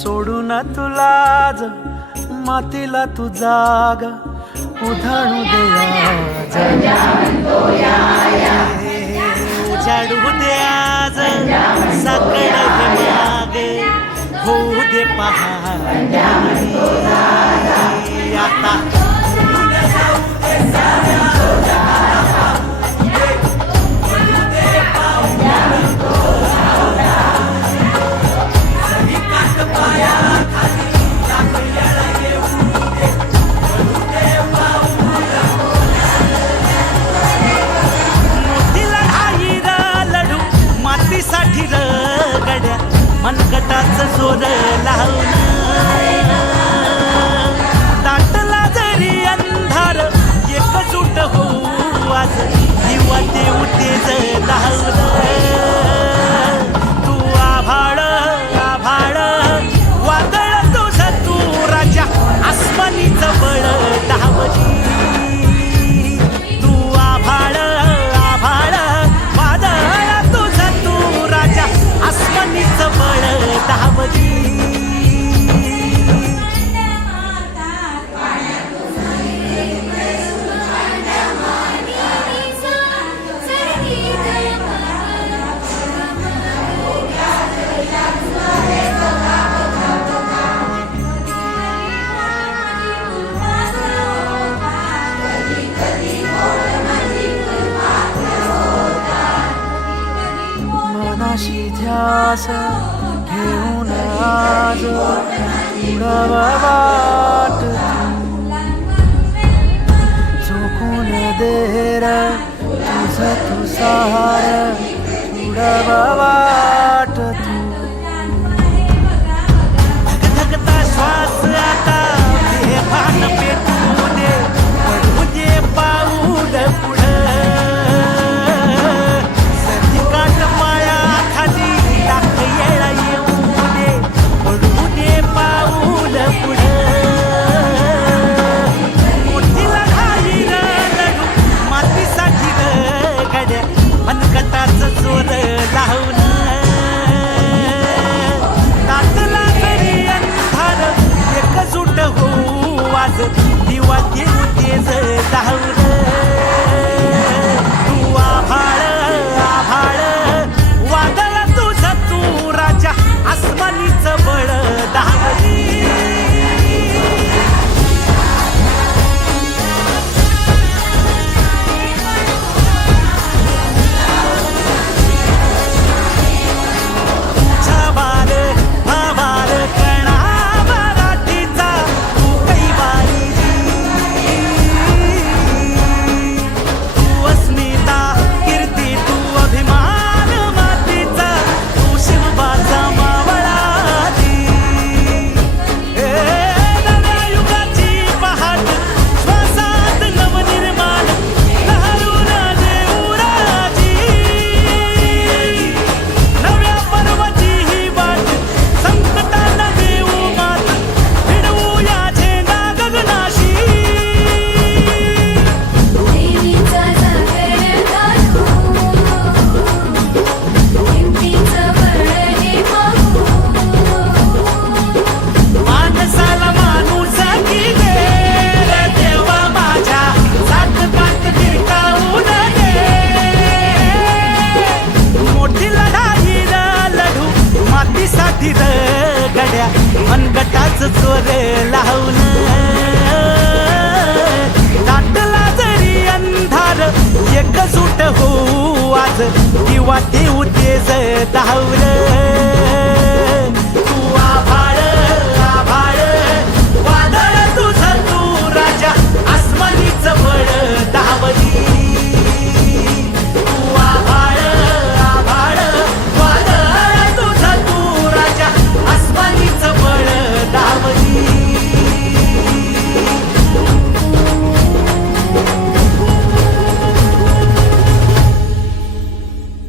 सोडून तुला ज मातीला तू जाग उधळू दे उजाडू दे आज सगळं मागे होऊ दे पहाडी आता साठी र गड्या मनगटाचं जोर लावून दाटला जरी अंधार एकजूट होऊ आज दिवा देऊ तेज लावलं तू आभाळ आभाळ वादळ तुझं तू राजा आसमानीचं बळ धावली तू आभाळ आभाळ वादळ तुझं तू राजा आसमानीचं बळ धावली मनाशी ध्यास घेऊन आज उडावा वाट चुकून देर तुझं तू सार उडावा वाट तू धगधगता श्वास आता बेभान पेटू दे पडू दे पाऊल पुढं सतीकाठ पाया खाली टाक येळा येऊ दे पडू दे पाऊल पुढं मोठी लढाई र लढू मातीसाठी र गड्या मनगटाचं जोर लावून तातला तरी अंधार एकजूट होऊ आज दिवा देऊ तेज लावून तू आभाळ आभाळ वादळ तुझं तू राजा आसमानीचं बळ धावली छाबार भाबार कणा मराठीचा तू कैवारी तू अस्मिता कीर्ती तू अभिमान मातीचा तू शिवबाचा मावळाची नव्या युगाची पहाट श्वासात नवनिर्माण लहरून देऊ राजी नव्या पर्वती ही वाट संकटाला देऊ मात भिडवू या झेंडा गगनाशी देवीचा जागर घालू हिमतीचं बळ हे पाहू माणसाला माणूस की दे रे देवा माझ्या सात कात फिरकावून दे मोठी लढाई र लढू मातीसाठी र गड्या मनगटाचं जोर लावून दाटला जरी अंधार एकजूट होऊ आज दिवा देऊ तेज धावलं तू आभाळ आभाळ वादळ तुझं तू राजा आसमानीचं बळ धावली तू आभाळ आभाळ वादळ तुझं तू राजा आसमानीचं बळ धावली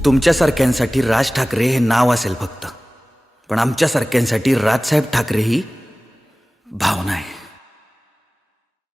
तुमच्यासारख्यांसाठी राज ठाकरे हे नाव असेल फक्त, पण आमच्यासारख्यांसाठी राजसाहेब ठाकरे ही भावना आहे.